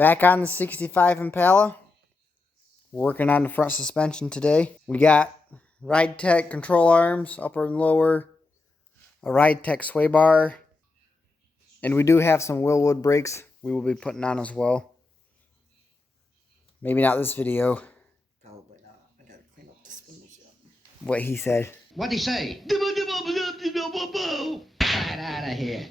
Back on the 65 Impala. Working on the front suspension today. We got Ridetech control arms, upper and lower, a Ridetech sway bar, and we do have some Willwood brakes we will be putting on as well. Maybe not this video. Probably not. I gotta clean up the spindles yet. What he said. What'd he say? Get out of here.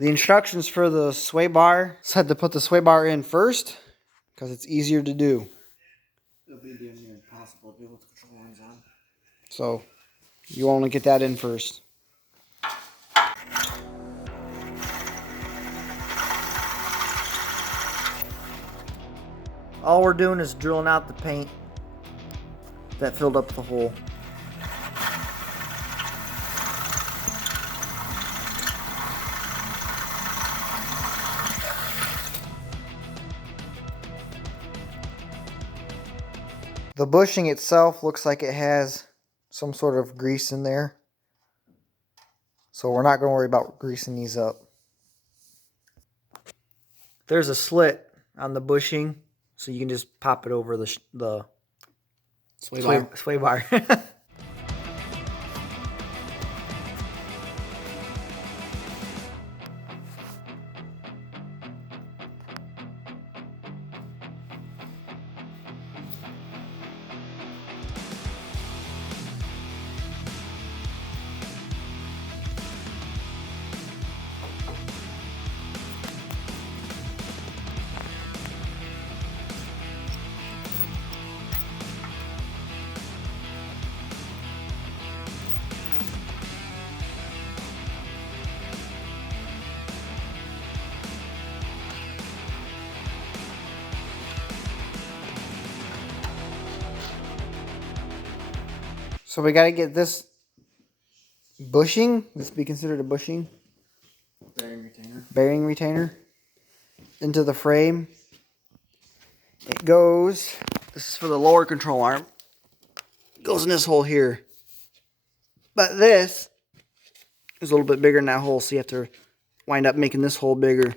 The instructions for the sway bar said to put the sway bar in first because it's easier to do. It'll be damn near impossible to do with the control arms on. So you only get that in first. All we're doing is drilling out the paint that filled up the hole. The bushing itself looks like it has some sort of grease in there. So we're not going to worry about greasing these up. There's a slit on the bushing, so you can just pop it over the sway bar. So we got to get this bushing, this be considered a bushing, bearing retainer, into the frame. It goes, this is for the lower control arm, it goes in this hole here. But this is a little bit bigger than that hole, so you have to wind up making this hole bigger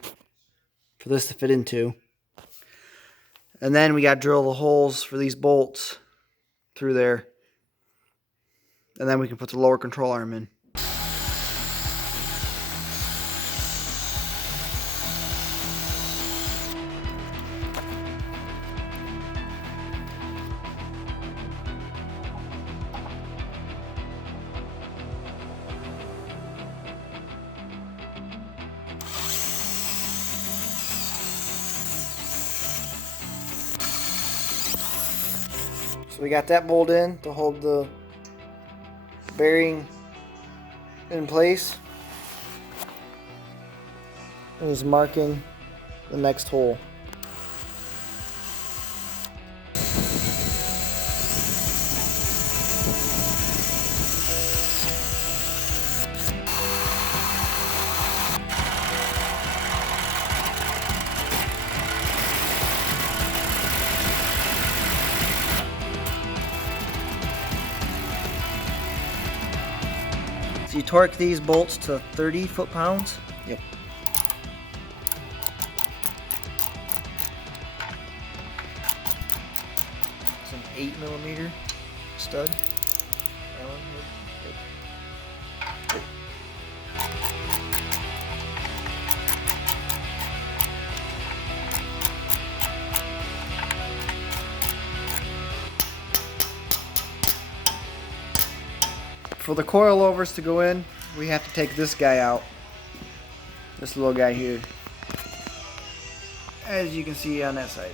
for this to fit into. And then we got to drill the holes for these bolts through there. And then we can put the lower control arm in. So we got that bolt in to hold the bearing in place. And he's marking the next hole. So you torque these bolts to 30 foot-pounds. Yep. It's an 8mm stud. Allen here. Yep. For the coilovers to go in, we have to take this guy out. This little guy here. As you can see on that side.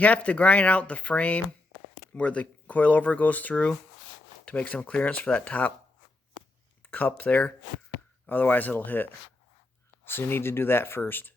You have to grind out the frame where the coilover goes through to make some clearance for that top cup there. Otherwise it'll hit. So you need to do that first.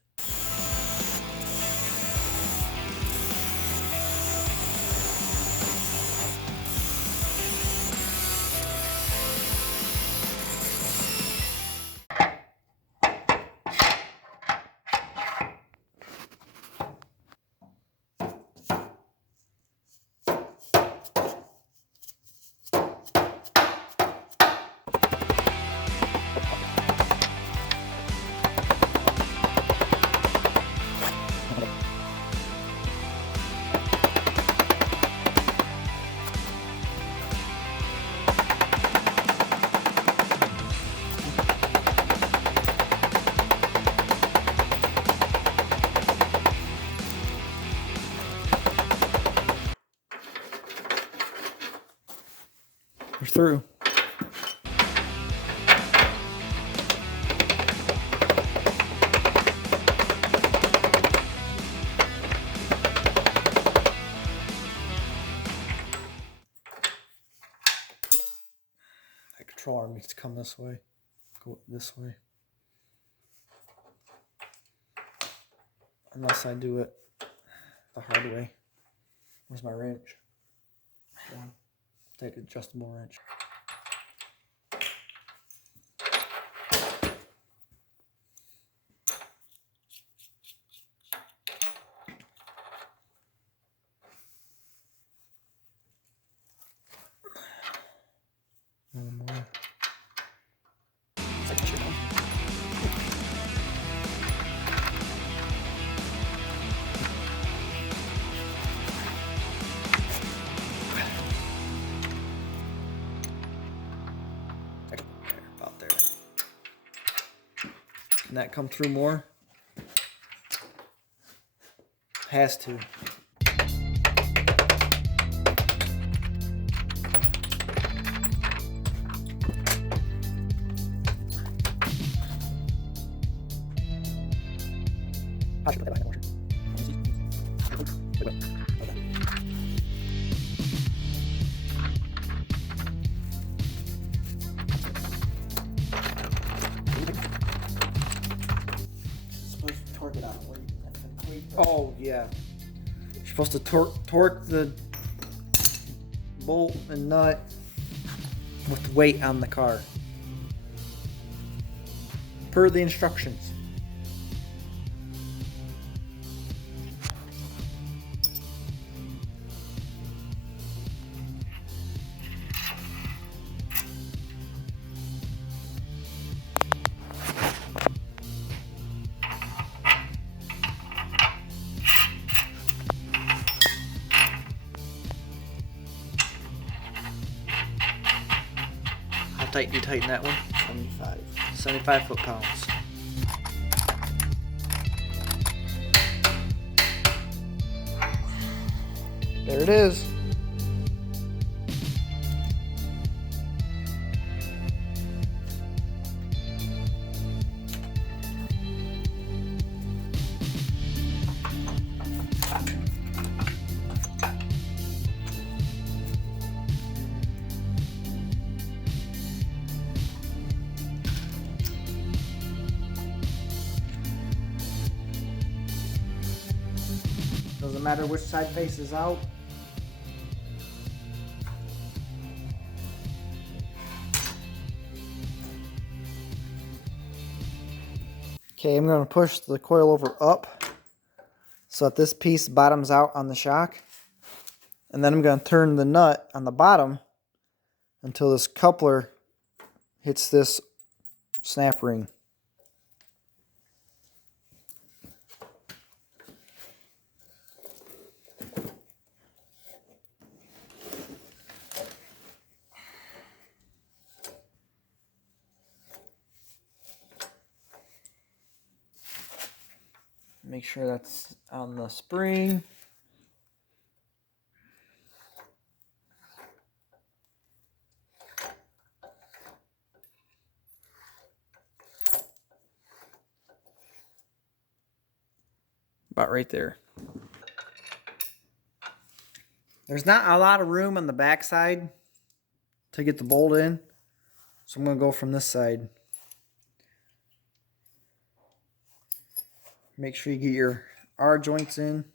We're through. That control arm needs to come this way. Go this way. Unless I do it the hard way. Where's my wrench? Yeah. Take an adjustable wrench. One more. It's like chicken. About there. Can that come through more? Has to. I should put that behind the washer. Supposed to torque it out. Where you can Oh yeah. You're supposed to torque the bolt and nut with weight on the car. Per the instructions. How tight do you tighten that one? 75. 75 foot-pounds. There it is. Doesn't matter which side faces out. Okay, I'm going to push the coilover up so that this piece bottoms out on the shock. And then I'm going to turn the nut on the bottom until this coupler hits this snap ring. Make sure that's on the spring. About right there. There's not a lot of room on the back side to get the bolt in, so I'm going to go from this side. Make sure you get your R joints in.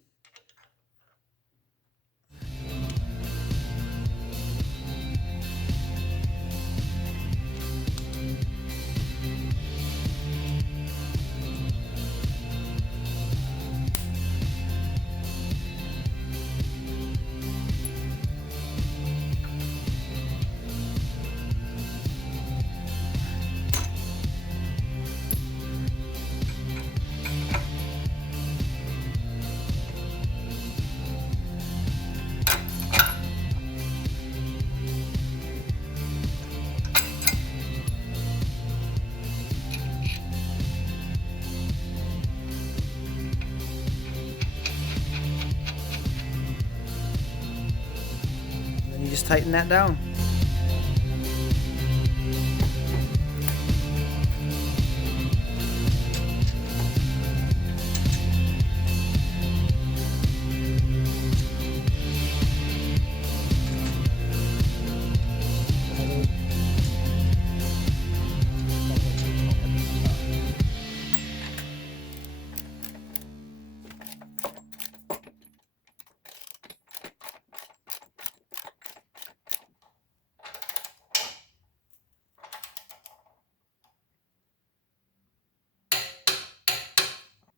And you just tighten that down.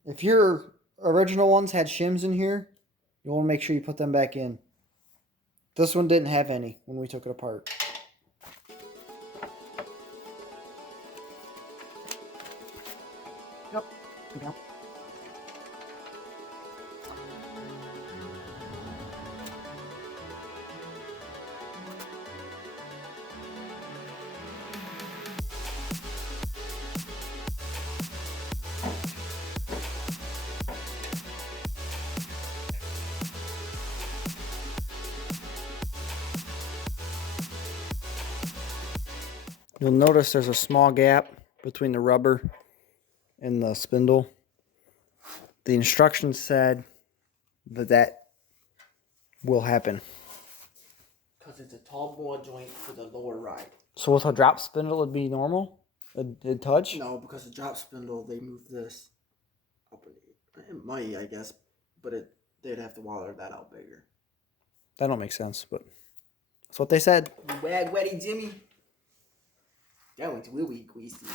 If your original ones had shims in here, you want to make sure you put them back in. This one didn't have any when we took it apart. Yep. Yep. You'll notice there's a small gap between the rubber and the spindle. The instructions said that will happen. Because it's a tall bore joint for the lower ride. So with a drop spindle, it'd be normal? It'd touch? No, because the drop spindle, they move this up. It might, I guess, but they'd have to wire that out bigger. That don't make sense, but that's what they said. You wag wetty Jimmy. That one's really greasy.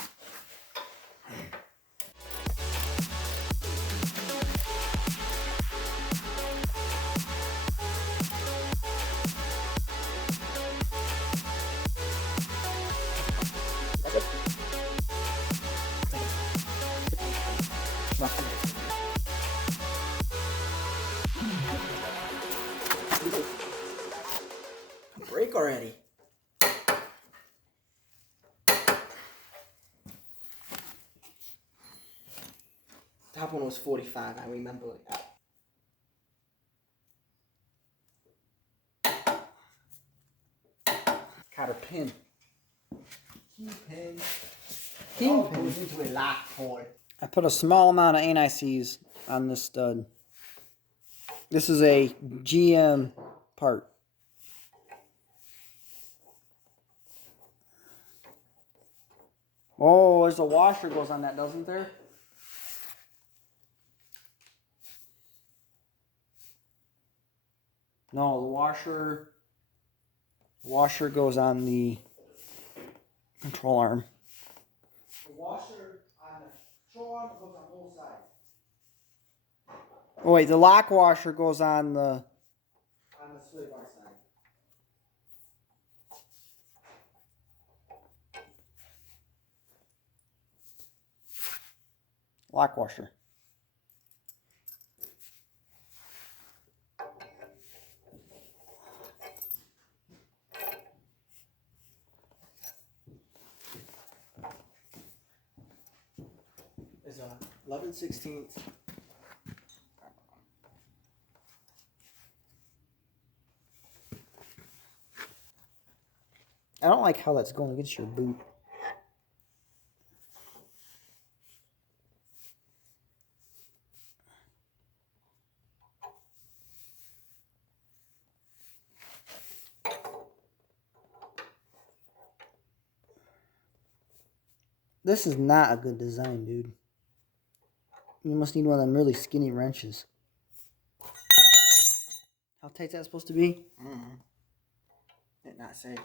Break already. Top one was 45, I remember it. Got a pin. Kingpin. Kingpin. Goes into a lock hole. I put a small amount of anti-seize on this stud. This is a GM part. Oh, there's a washer goes on that, doesn't there? No, the washer goes on the control arm. The washer on the control arm goes on both sides. Oh wait, the lock washer goes on the sway bar side. lock washer. Is 11/16. I don't like how that's going against your boot. This is not a good design, dude. You must need one of them really skinny wrenches. How tight's that supposed to be? Did not say.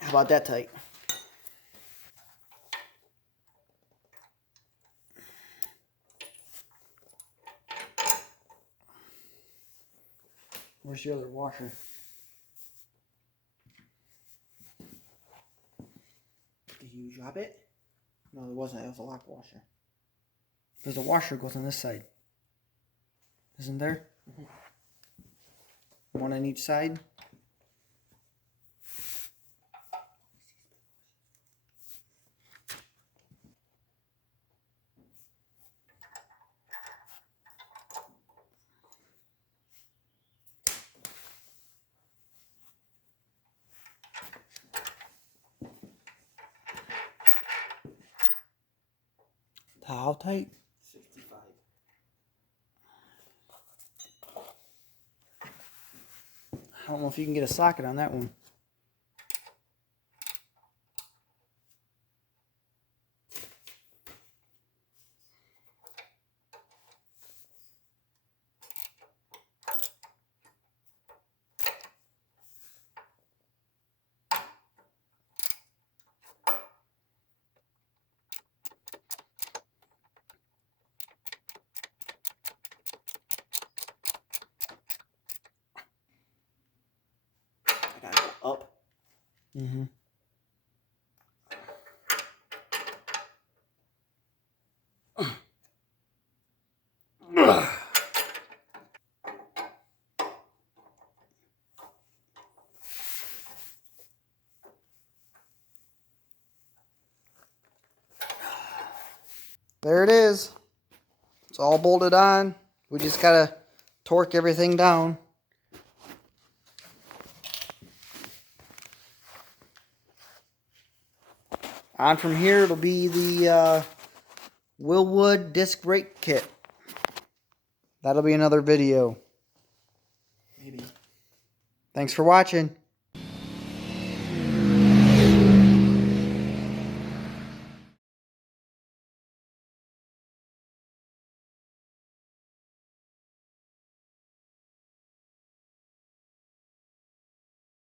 How about that tight? Where's your other washer? Did you drop it? No, there wasn't. It was a lock washer. There's a washer goes on this side. Isn't there? One on each side. How tight? 65. I don't know if you can get a socket on that one. I gotta go up. Mm-hmm. There it is. It's all bolted on. We just gotta torque everything down. On from here, it'll be the Willwood disc brake kit. That'll be another video. Maybe. Thanks for watching.